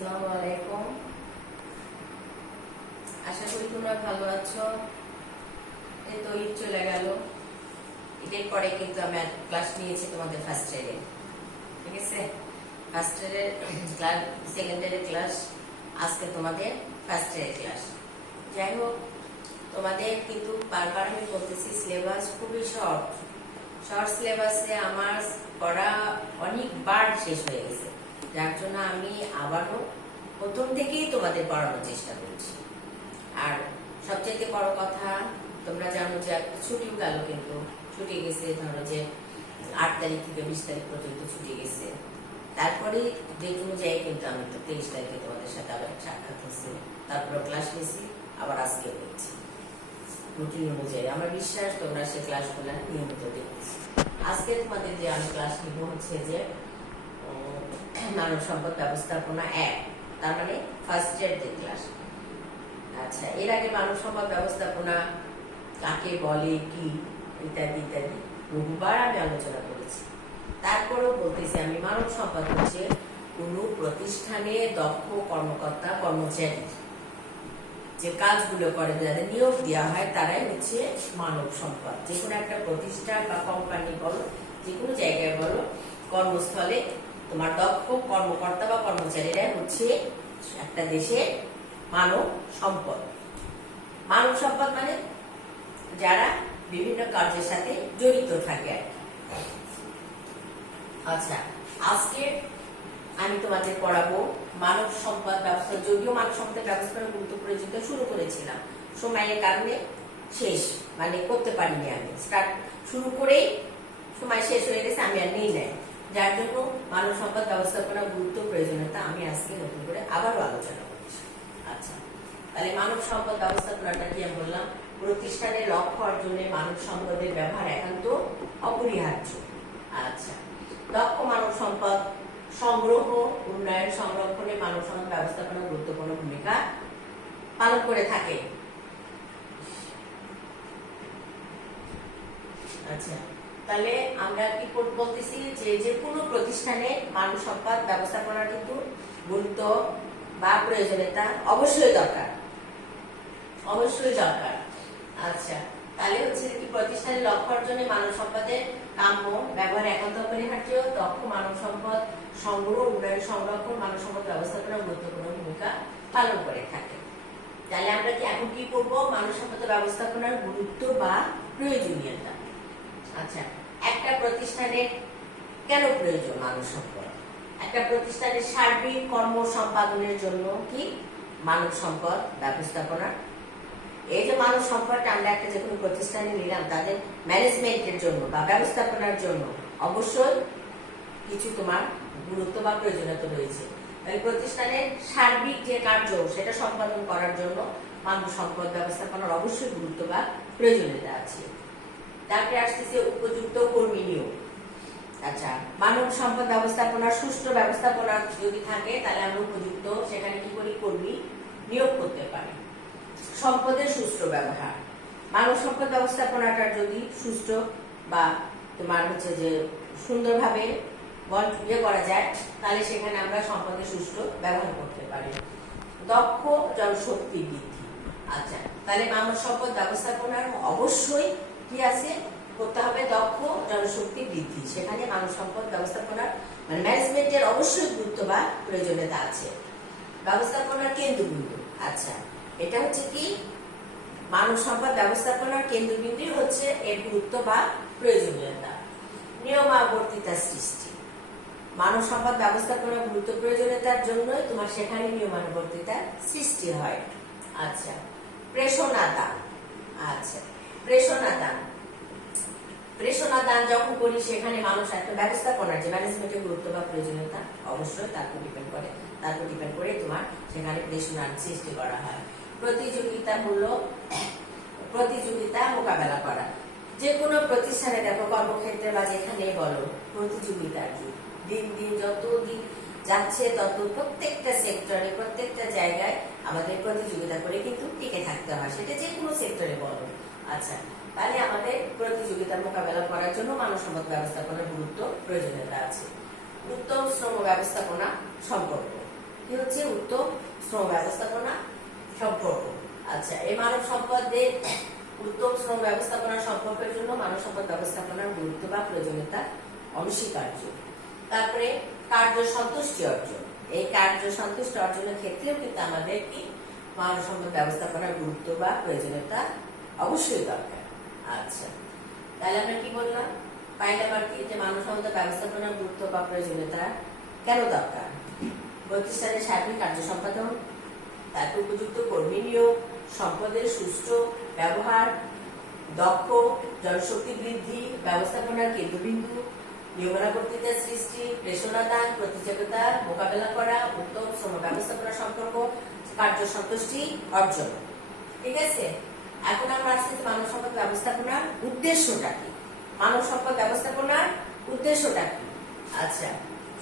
আসসালামু আলাইকুম। আশা করি তোমরা ভালো আছো। এই তো ঈদ চলে গেল। ঈদের পরে কিন্তু আমি ক্লাস নিয়েছি তোমাদের ফার্স্ট ইয়ারে, ঠিক আছে? ফার্স্ট ইয়ারের ক্লাস, সেকেন্ড ইয়ারের ক্লাস, আজকে তোমাদের ফার্স্ট ইয়ারের ক্লাস। যাই হোক, তোমাদের কিন্তু বারবার আমি বলতেছি সিলেবাস খুবই শর্ট সিলেবাসে আমার পড়া অনেকবার শেষ হয়ে গেছে, যার জন্য আমি আবারও প্রথম থেকেই তোমাদের পড়ানোর চেষ্টা করছি। আর সবচেয়ে বড় কথা, তোমরা জানো যে ছুটিও গেল, কিন্তু ছুটি গেছে ধরো যে 8 তারিখ থেকে 20 তারিখ পর্যন্ত ছুটি গেছে। তারপরে যে অনুযায়ী কিন্তু আমি তো 23 তারিখে তোমাদের সাথে আবার সাক্ষাৎ হচ্ছে, তারপরে ক্লাস নিয়েছি, আবার আজকে হয়েছি রুটিন অনুযায়ী। আমার বিশ্বাস তোমরা সে ক্লাসগুলো নিয়মিত দেখতেছি। আজকে তোমাদের যে আমি ক্লাস নিব হচ্ছে যে মানব সম্পদ ব্যবস্থাপনা 1, তার মানে ফার্স্ট ইয়ার যে ক্লাস। আচ্ছা, এর আগে মানব সম্পদ ব্যবস্থাপনা কাকে বলে, কি ইত্যাদি ইত্যাদি বহুবার আমি আলোচনা করেছি। তারপরেও বলতেছি আমি, মানব সম্পদ হচ্ছে কোনো প্রতিষ্ঠানে দক্ষ কর্মকর্তা কর্মচারী যে কাজগুলো করে, যাদের নিয়োগ দেওয়া হয়, তারাই হচ্ছে মানব সম্পদ। যে কোনো একটা প্রতিষ্ঠান বা কোম্পানি বলো, যে কোনো জায়গায় বলো, কর্মস্থলে তোমার দক্ষ কর্মকর্তা বা কর্মচারীরা হচ্ছে একটা দেশের মানব সম্পদ। মানব সম্পদ মানে যারা বিভিন্ন কাজের সাথে জড়িত থাকে। আচ্ছা, আজকে আমি তোমাদের পড়াবো মানব সম্পদ ব্যবস্থা। যদিও মানব সম্পদ ব্যবস্থার গুরুত্ব প্রয়োজিত শুরু করেছিলাম, সময়ের কারণে শেষ মানে করতে পারিনি। আমি শুরু করেই সময় শেষ হয়ে গেছে, আমি আর নিই নাই, যার জন্য মানব সম্পদ ব্যবস্থাপনা গুরুত্ব প্রয়োজনীয়তা আমি আজকে নতুন করে আবারও আলোচনা করছি। আচ্ছা, তাহলে মানব সম্পদ ব্যবস্থাপনাটা কি আমি বললাম, প্রতিষ্ঠানের লক্ষ্য অর্জনে মানব সম্পদের ব্যবহার একান্ত অপরিহার্য। আচ্ছা, দক্ষ মানব সম্পদ সংগ্রহ, উন্নয়ন, সংরক্ষণে মানব সম্পদ ব্যবস্থাপনা গুরুত্বপূর্ণ ভূমিকা পালন করে থাকে। আচ্ছা, তাহলে আমরা কি বলতেছি যে যে কোনো প্রতিষ্ঠানে মানব সম্পদ ব্যবস্থাপনার কিন্তু গুরুত্ব বা প্রয়োজনীয়তা অবশ্যই দরকার, অবশ্যই দরকার। আচ্ছা, তাহলে হচ্ছে কি প্রতিষ্ঠানের লক্ষ্য অর্জনে মানব সম্পদের কাম্য ব্যবহার একান্ত অপরিহার্য। দক্ষ মানব সম্পদ সংগ্রহ, উন্নয়ন, সংরক্ষণ মানব সম্পদ ব্যবস্থাপনা গুরুত্বপূর্ণ ভূমিকা পালন করে থাকে। তাহলে আমরা কি এখন কি করবো, মানব সম্পদ ব্যবস্থাপনার গুরুত্ব বা প্রয়োজনীয়তা। আচ্ছা, একটা প্রতিষ্ঠানের কেন প্রয়োজন মানব সম্পদ? একটা প্রতিষ্ঠানের সার্বিক কর্ম সম্পাদনের জন্য কি মানব সম্পদ ব্যবস্থাপনা, এই যে মানব সম্পদটা আমরা একটা যে কোনো প্রতিষ্ঠানে নিলাম, তাদের ম্যানেজমেন্টের জন্য বা ব্যবস্থাপনার জন্য অবশ্যই কিছু তোমার গুরুত্ব বা প্রয়োজনীয়তা রয়েছে। তাই প্রতিষ্ঠানের সার্বিক যে কার্য সেটা সম্পাদন করার জন্য মানব সম্পদ ব্যবস্থাপনার অবশ্যই গুরুত্ব বা প্রয়োজনীয়তা আছে। তারপরে আসতেছে উপযুক্ত কর্মী নিয়োগ। আচ্ছা, মানব সম্পদ ব্যবস্থাপনার সুষ্ঠু ব্যবস্থাপনা যদি থাকে, তাহলে আমরা উপযুক্ত সেখানে কি করি, কর্মী নিয়োগ করতে পারি। সম্পদের সুষ্ঠু ব্যবহার, মানব সম্পদ ব্যবস্থাপনাটা যদি সুষ্ঠু বা তোমার হচ্ছে যে সুন্দরভাবে ইয়ে করা যায়, তাহলে সেখানে আমরা সম্পদের সুষ্ঠু ব্যবহার করতে পারি। দক্ষ জনশক্তি বৃদ্ধি। আচ্ছা, তাহলে মানব সম্পদ ব্যবস্থাপনার অবশ্যই কি আছে, করতে হবে দক্ষ জনশক্তি বৃদ্ধি। সেখানে মানব সম্পদ ব্যবস্থাপনার মানে ম্যানেজমেন্টের অবশ্যই গুরুত্ব বা প্রয়োজনীয়তা আছে। ব্যবস্থাপনার কেন্দ্রবিন্দু। আচ্ছা, এটা হচ্ছে কি মানব সম্পদ ব্যবস্থাপনার কেন্দ্রবিন্দু হচ্ছে এর গুরুত্ব বা প্রয়োজনীয়তা। নিয়মাবর্তিতা সৃষ্টি, মানব সম্পদ ব্যবস্থাপনার গুরুত্ব প্রয়োজনীয়তার জন্যই তোমার সেখানে নিয়মানুবর্তিতা সৃষ্টি হয়। আচ্ছা, প্রেষণাদান। আচ্ছা, প্রেষণাদান যখন করি, সেখানে মানুষ একটা ব্যবস্থাপনার যে ম্যানেজমেন্টের গুরুত্ব বা প্রয়োজনীয়তা অবশ্যই তার উপর ডিপেন্ড করে তোমার সেখানে প্রেষণার সৃষ্টি করা হয়। প্রতিযোগিতা মোকাবেলা করা, যে কোনো প্রতিষ্ঠানে দেখো, কর্মক্ষেত্রে বা যেখানে বলো, প্রতিযোগিতা কি দিন দিন যত দিন যাচ্ছে তত প্রত্যেকটা সেক্টরে, প্রত্যেকটা জায়গায় আমাদের প্রতিযোগিতা করে কিন্তু টিকে থাকতে হয়, সেটা যে কোনো সেক্টরে বলো। আচ্ছা, তাহলে আমাদের প্রতিযোগিতার মোকাবেলা করার জন্য মানব সম্পদ ব্যবস্থাপনার গুরুত্ব প্রয়োজনীয়তা আছে। উত্তম শ্রম ব্যবস্থাপনা সম্পর্ক, কি হচ্ছে উত্তম শ্রম ব্যবস্থাপনা সম্পর্ক। আচ্ছা, এই মানব সম্পদের উত্তম শ্রম ব্যবস্থাপনা সম্পর্কের জন্য মানব সম্পদ ব্যবস্থাপনার গুরুত্ব বা প্রয়োজনীয়তা অনস্বীকার্য। তারপরে কার্য সন্তুষ্টি অর্জন, এই কার্য সন্তুষ্টি অর্জনের ক্ষেত্রেও কিন্তু আমাদের কি মানব সম্পদ ব্যবস্থাপনার গুরুত্ব বা প্রয়োজনীয়তা অবশ্যই দরকার। আচ্ছা, তাহলে আমরা কি বললাম, পাইলাম আর কি যে মানব সম্পদ ব্যবস্থাপনার গুরুত্ব বা প্রয়োজনীয়তা কেন দরকার। প্রতিষ্ঠানের সার্বিক কার্য সম্পাদন, তারপর উপযুক্ত কর্মী নিয়োগ, সম্পদের সুষ্ঠু ব্যবহার, দক্ষ জনশক্তি বৃদ্ধি, ব্যবস্থাপনার কেন্দ্রবিন্দু, নিয়মনা কর্তৃত্বের সৃষ্টি, প্রেষণা দান, প্রতিযোগিতা মোকাবেলা করা, উত্তম শ্রম ব্যবস্থাপনা সম্পর্ক, কার্য সন্তুষ্টি অর্জন। ঠিক আছে, এখন আমরা আসছি মানব সম্পদ ব্যবস্থাপনার উদ্দেশ্যটা কি। মানব সম্পদ ব্যবস্থাপনার উদ্দেশ্যটা কি? আচ্ছা,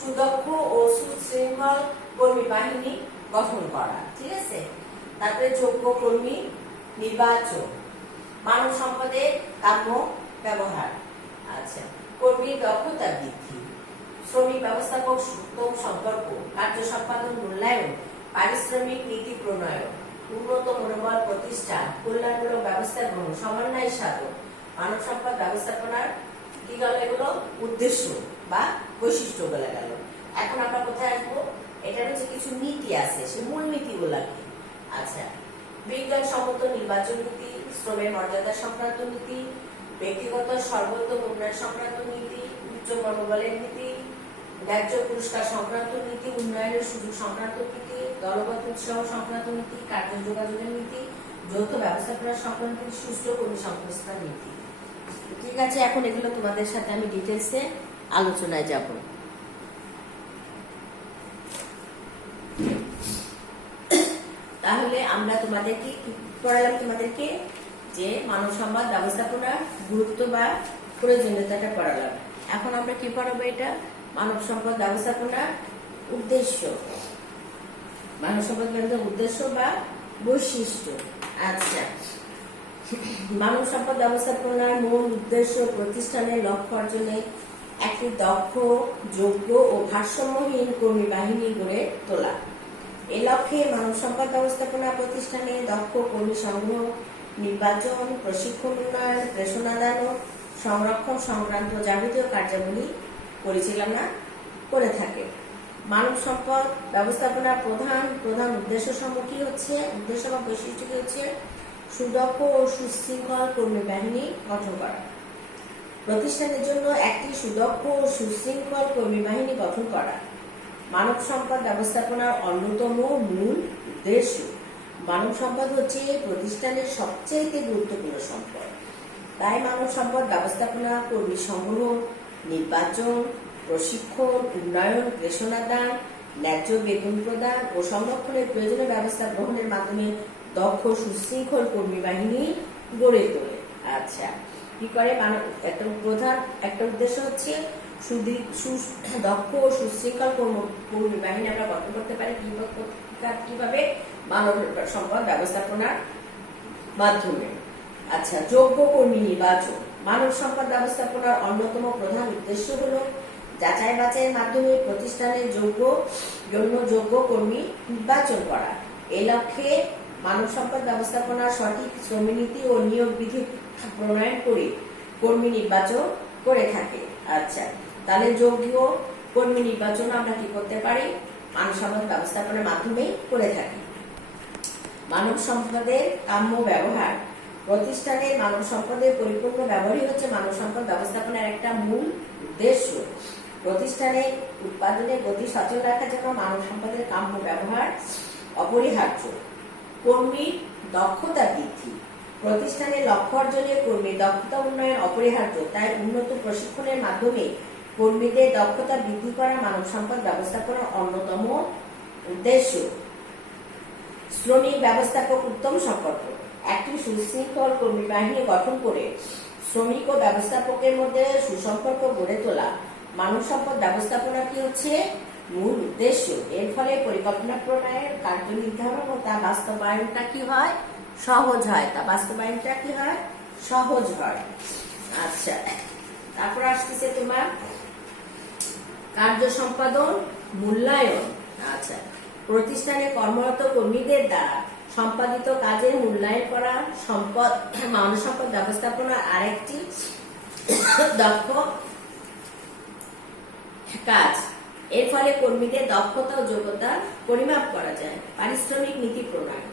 সুদক্ষ ও সুশৃঙ্খল কর্মী বাহিনী গঠন করা। ঠিক আছে, তারপরে যোগ্য কর্মী নির্বাচন, মানব সম্পদের কাম্য ব্যবহার। আচ্ছা, কর্মীর দক্ষতা বৃদ্ধি, শ্রমিক ব্যবস্থাপক উত্তম সম্পর্ক, কার্য সম্পাদন মূল্যায়ন, পারিশ্রমিক নীতি প্রণয়ন, উন্নত মনোবল প্রতিষ্ঠা, কল্যাণমূলক ব্যবস্থা গ্রহণ, সমন্বয় সাধন। মানব সম্পদ ব্যবস্থাপনার কি গেল এগুলো উদ্দেশ্য বা বৈশিষ্ট্য বলে গেল। এখন আমরা কোথায় আসবো, এটার হচ্ছে কিছু নীতি আছে, সে মূল নীতিগুলা কি। আচ্ছা, বিজ্ঞানসম্মত নির্বাচন নীতি, শ্রমের মর্যাদা সংক্রান্ত নীতি, ব্যক্তিগত সর্বোত্তম উন্নয়ন সংক্রান্ত নীতি, উচ্চ মনোবলের নীতি, ন্যায্য পুরস্কার সংক্রান্ত নীতি, উন্নয়নের সুযোগ সংক্রান্ত নীতি, দলগত উৎসাহ সংক্রান্ত নীতি, কার্য যোগাযোগের নীতি, যৌথ ব্যবস্থাপনা সংক্রান্ত সুষ্ঠু কর্মী সংস্থার নীতি। ঠিক আছে, এখন এগুলো তোমাদের সাথে আমি ডিটেলসে আলোচনায় যাব। তাহলে আমরা তোমাদেরকে কি পড়ালাম, তোমাদেরকে যে মানব সম্পদ ব্যবস্থাপনার গুরুত্ব বা প্রয়োজনীয়তাটা পড়ালাম। এখন আমরা কি পড়াবো, এটা মানব সম্পদ ব্যবস্থাপনার উদ্দেশ্য, মানব সম্পদ ব্যবস্থাপনার উদ্দেশ্য বা বৈশিষ্ট্য। আচ্ছা, মানব সম্পদ ব্যবস্থাপনার মূল উদ্দেশ্য প্রতিষ্ঠানের লক্ষ্য অর্জনে একটি দক্ষ, যোগ্য ও ভারসাম্যহীন কর্মী বাহিনী গড়ে তোলা। এ লক্ষ্যে মানব সম্পদ ব্যবস্থাপনা প্রতিষ্ঠানে দক্ষ কর্মী সংগ্রহ, নির্বাচন, প্রশিক্ষণ, উন্নয়ন, প্রেষণা দান ও সংরক্ষণ সংক্রান্ত যাবতীয় কার্যাবলী পরিচালনা করে থাকে। মানব সম্পদ ব্যবস্থাপনার প্রধান উদ্দেশ্য সমূহ কি হচ্ছে, উদ্দেশ্য বা বৈশিষ্ট্য কি হচ্ছে, সুদক্ষ ও সুশৃঙ্খল কর্মী বাহিনী গঠন করা। প্রতিষ্ঠানের জন্য একটি সুদক্ষ ও সুশৃঙ্খল কর্মী বাহিনী গঠন করা মানব সম্পদ ব্যবস্থাপনার অন্যতম মূল উদ্দেশ্য। মানব সম্পদ হচ্ছে প্রতিষ্ঠানের সবচেয়ে গুরুত্বপূর্ণ সম্পদ। তাই মানব সম্পদ ব্যবস্থাপনা কর্মী সংগ্রহ, নির্বাচন, প্রশিক্ষণ, উন্নয়ন, প্রেষণা দান, ন্যায্য বেতন প্রদান ও সংরক্ষণের প্রয়োজনীয় ব্যবস্থা গ্রহণের মাধ্যমে দক্ষ সুশৃঙ্খল কর্মী বাহিনী গড়ে তোলে। আচ্ছা, কি করে, একটা উদ্দেশ্য হচ্ছে দক্ষ ও সুশৃঙ্খল কর্মী বাহিনী আমরা গঠন করতে পারি কিভাবে, মানব সম্পদ ব্যবস্থাপনার মাধ্যমে। আচ্ছা, যোগ্য কর্মী নির্বাচন, মানব সম্পদ ব্যবস্থাপনার অন্যতম প্রধান উদ্দেশ্য হলো যাচাই বাছাইয়ের মাধ্যমে প্রতিষ্ঠানের যোগ্য কর্মী নির্বাচন করা। এই লক্ষ্যে মানব সম্পদ ব্যবস্থাপনার সঠিক শ্রমনীতি ও নিয়োগ বিধি প্রণয়ন করে কর্মী নির্বাচন করে থাকে। আচ্ছা, তাহলে যোগ্য কর্মী নির্বাচন আমরা কি করতে পারি, মানব সম্পদ ব্যবস্থাপনার মাধ্যমেই করে থাকি। মানব সম্পদের কাম্য ব্যবহার, প্রতিষ্ঠানের মানব সম্পদের পরিপূর্ণ ব্যবহারই হচ্ছে মানব সম্পদ ব্যবস্থাপনার একটা মূল উদ্দেশ্য। প্রতিষ্ঠানের উৎপাদনের গতি সচল রাখার জন্য মানব সম্পদের কাম্য ব্যবহার অপরিহার্য। কর্মীর দক্ষতা বৃদ্ধি, প্রতিষ্ঠানের লক্ষ্য অর্জনে কর্মীর দক্ষতা উন্নয়ন অপরিহার্য। তাই উন্নত প্রশিক্ষণের মাধ্যমে কর্মীদের দক্ষতা বৃদ্ধি করা মানব সম্পদ ব্যবস্থাপনার অন্যতম উদ্দেশ্য। শ্রমিক ব্যবস্থাপক উত্তম সম্পর্ক, একটি সুশৃঙ্খল কর্মী বাহিনী গঠন করে শ্রমিক ও ব্যবস্থাপকের মধ্যে সুসম্পর্ক গড়ে তোলা মানব সম্পদ ব্যবস্থাপনা কি হচ্ছে মূল উদ্দেশ্য। এর ফলে পরিকল্পনা প্রণয়ন, কার্য নির্ধারণ ও তা বাস্তবায়নটা কি হয়, সহজ হয়। সহজ হয়। আচ্ছা, তারপর আসতেছে তোমার কার্য সম্পাদন মূল্যায়ন। আচ্ছা, প্রতিষ্ঠানে কর্মরত কর্মীদের দ্বারা সম্পাদিত কাজের মূল্যায়ন করা মানব সম্পদ ব্যবস্থাপনার আরেকটি দক্ষ কাজ। এর ফলে কর্মীদের দক্ষতা ও যোগ্যতা পরিমাপ করা যায়। পারিশ্রমিক নীতি প্রণয়ন।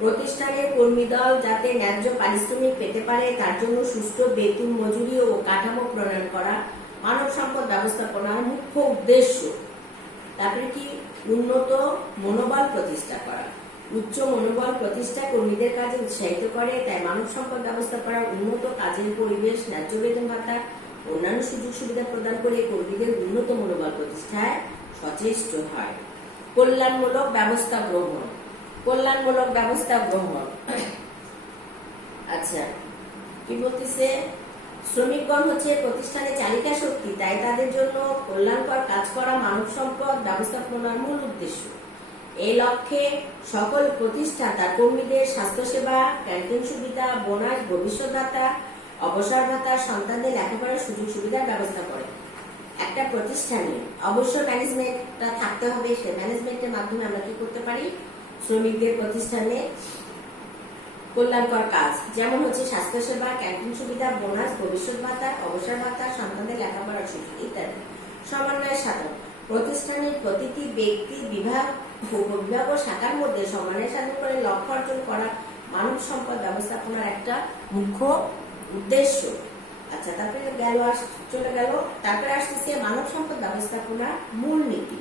প্রতিষ্ঠানের কর্মী দল যাতে ন্যায্য পারিশ্রমিক পেতে পারে তার জন্য সুষ্ঠু বেতন, মজুরি ও কাঠামো প্রণয়ন করা মানব সম্পদ ব্যবস্থাপনার মুখ্য উদ্দেশ্য। তারপরে কি, উন্নত মনোবল প্রতিষ্ঠা করা। উচ্চ মনোবল প্রতিষ্ঠা কর্মীদের কাজে উৎসাহিত করে, তাই মানব সম্পদ ব্যবস্থাপনার উন্নত কাজের পরিবেশ, ন্যায্য বেতন ভাতা, অন্যান্য সুযোগ সুবিধা প্রদান করে কর্মীদের উন্নত মনোবল প্রতিষ্ঠায় সচেষ্ট হয়। কল্যাণমূলক ব্যবস্থা গ্রহণ। কল্যাণমূলক ব্যবস্থা গ্রহণ, আচ্ছা কি বলতেছে, শ্রমিকগণ হচ্ছে প্রতিষ্ঠানে চালিকা শক্তি, তাই তাদের জন্য কল্যাণকর কাজ করা মানব সম্পদ ব্যবস্থাপনার মূল উদ্দেশ্য। এই লক্ষ্যে সকল প্রতিষ্ঠান তার কর্মীদের স্বাস্থ্যসেবা, ক্যান্টিন সুবিধা, বোনাস, ভবিষ্যৎ ভাতা, অবসর ভাতা, সন্তানদের লেখাপড়ার সুযোগ সুবিধার ব্যবস্থা করে। একটা প্রতিষ্ঠানে অবশ্য ম্যানেজমেন্টটা থাকতে হবে, সে ম্যানেজমেন্টের মাধ্যমে আমরা কি করতে পারি, শ্রমিকদের প্রতিষ্ঠানে কল্যাণকর কাজ যেমন হচ্ছে স্বাস্থ্যসেবা, ক্যান্টিন সুবিধা, বোনাস, ভবিষ্যৎ ভাতা, অবসর ভাতা, সন্তানদের লেখাপড়ার সুযোগ ইত্যাদি সমন্বয় সাধন। প্রতিষ্ঠানের প্রতিটি ব্যক্তি, বিভাগ, উপবিভাগ ও শাখার মধ্যে সমন্বয় সাধন করে লক্ষ্য অর্জন করা মানব সম্পদ ব্যবস্থাপনার একটা মুখ্য উদ্দেশ্য। আচ্ছা, তারপরে চলে গেল, তারপরে আসতেছে মানব সম্পদ ব্যবস্থাপনার মূল নীতি।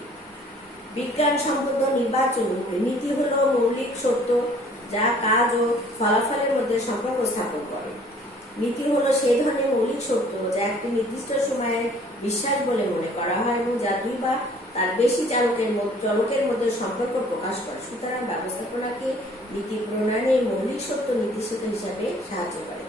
বিজ্ঞানসম্মত নির্বাচন নীতি হলো মৌলিক সত্য যা কাজ ও ফলাফলের মধ্যে সম্পর্ক স্থাপন করে। নীতি হলো সেই ধরনের মৌলিক সত্য যা একটি নির্দিষ্ট সময়ে বিশ্বাস বলে মনে করা হয় এবং যা দুই বা তার বেশি চলকের মধ্যে সম্পর্ক প্রকাশ করে। সুতরাং ব্যবস্থাপনাকে নীতি প্রণয়নে মৌলিক সত্য নীতি সত্য হিসাবে সাহায্য করে।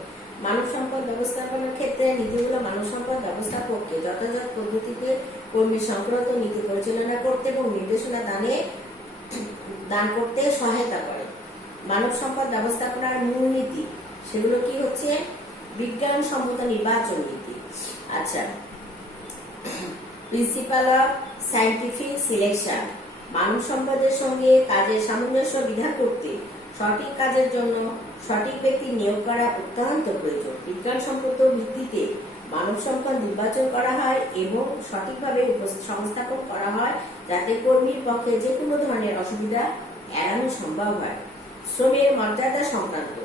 মানব সম্পদ ব্যবস্থাপনার ক্ষেত্রে নীতিগুলো মানব সম্পদ ব্যবস্থাপককে যথাযথ পদ্ধতিতে কর্মী সংক্রান্ত নীতি পরিচালনা করতে এবং নির্দেশনা দান করতে সহায়তা করে। মানব সম্পদ ব্যবস্থাপনার মূল নীতি সেগুলো কি হচ্ছে, বিজ্ঞানসম্মত নির্বাচন নীতি। আচ্ছা, প্রিন্সিপাল অফ সায়েন্টিফিক সিলেকশন। মানব সম্পদের সঙ্গে কাজের সামঞ্জস্য বিধান করতে সঠিক কাজের জন্য সঠিক ব্যক্তি নিয়োগ করা অত্যন্ত প্রয়োজন। বিজ্ঞানসম্মত ভিত্তিতে মানব সম্পদ নির্বাচন করা হয় এবং সঠিকভাবে সংস্থাপন করা হয় যাতে কর্মীর পক্ষে যে কোনো ধরনের অসুবিধা এড়ানো সম্ভব হয়। শ্রমের মর্যাদা সংক্রান্ত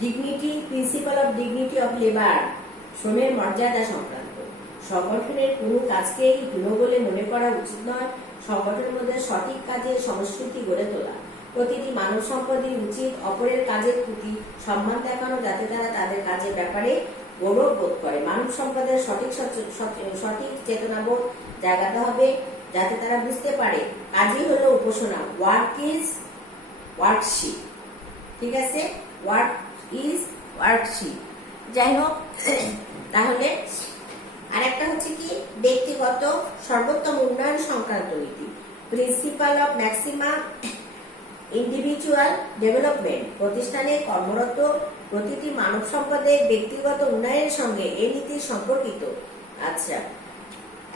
dignity, principal of dignity of labour. শ্রমের মর্যাদা সংক্রান্ত সংগঠনের কোনো কাজকেই হীন বলে মনে করা উচিত নয়। সংগঠনের মধ্যে সঠিক কাজের সংস্কৃতি গড়ে তোলা। প্রতিটি মানব সম্পদই উচিত অপরের কাজের প্রতি সম্মান দেখানো যাতে তারা তাদের কাজের ব্যাপারে গৌরব বোধ করে। মানব সম্পদের সঠিক চেতনাবোধ জাগাতে হবে যাতে তারা বুঝতে পারে কাজই হলো উপাসনা, ওয়ার্ক ইজ ওয়ার্কশিপ। ঠিক আছে, ওয়ার্ক ইজ ওয়ার্কশিপ। যাই হোক, তাহলে আরেকটা হচ্ছে কি, ব্যক্তিগত সর্বোত্তম উন্নয়ন সংক্রান্ত নীতি। Principal of maximum individual development. প্রতিষ্ঠানে কর্মরত প্রতিটি মানব সম্পদের ব্যক্তিগত উন্নয়নের সঙ্গে এই নীতি সম্পর্কিত। আচ্ছা,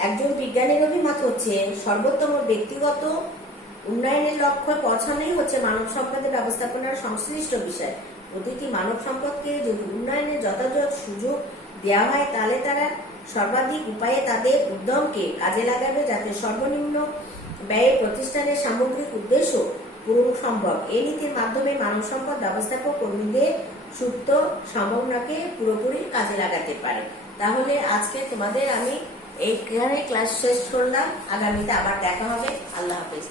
একজন বিজ্ঞানীর অভিমত হচ্ছে সর্বোত্তম ব্যক্তিগত উন্নয়নের লক্ষ্যে পৌঁছানোই হচ্ছে মানব সম্পদের ব্যবস্থাপনার সংশ্লিষ্ট বিষয়। প্রতিটি মানব সম্পদকে যদি উন্নয়নের যথাযথ সুযোগ দেওয়া হয় তাহলে তারা সর্বাধিক উপায়ে তাদের উদ্যমকে কাজে লাগাবে যাতে সর্বনিম্ন ব্যয়ে প্রতিষ্ঠানের সামগ্রিক উদ্দেশ্য পূরণ সম্ভব। এই নীতির মাধ্যমে মানব সম্পদ ব্যবস্থাপক কর্মীদের সুপ্ত সম্ভাবনাকে পুরোপুরি কাজে লাগাতে পারে। তাহলে আজকে তোমাদের আমি এইখানে ক্লাস শেষ করলাম, আগামীতে আবার দেখা হবে। আল্লাহ হাফেজ।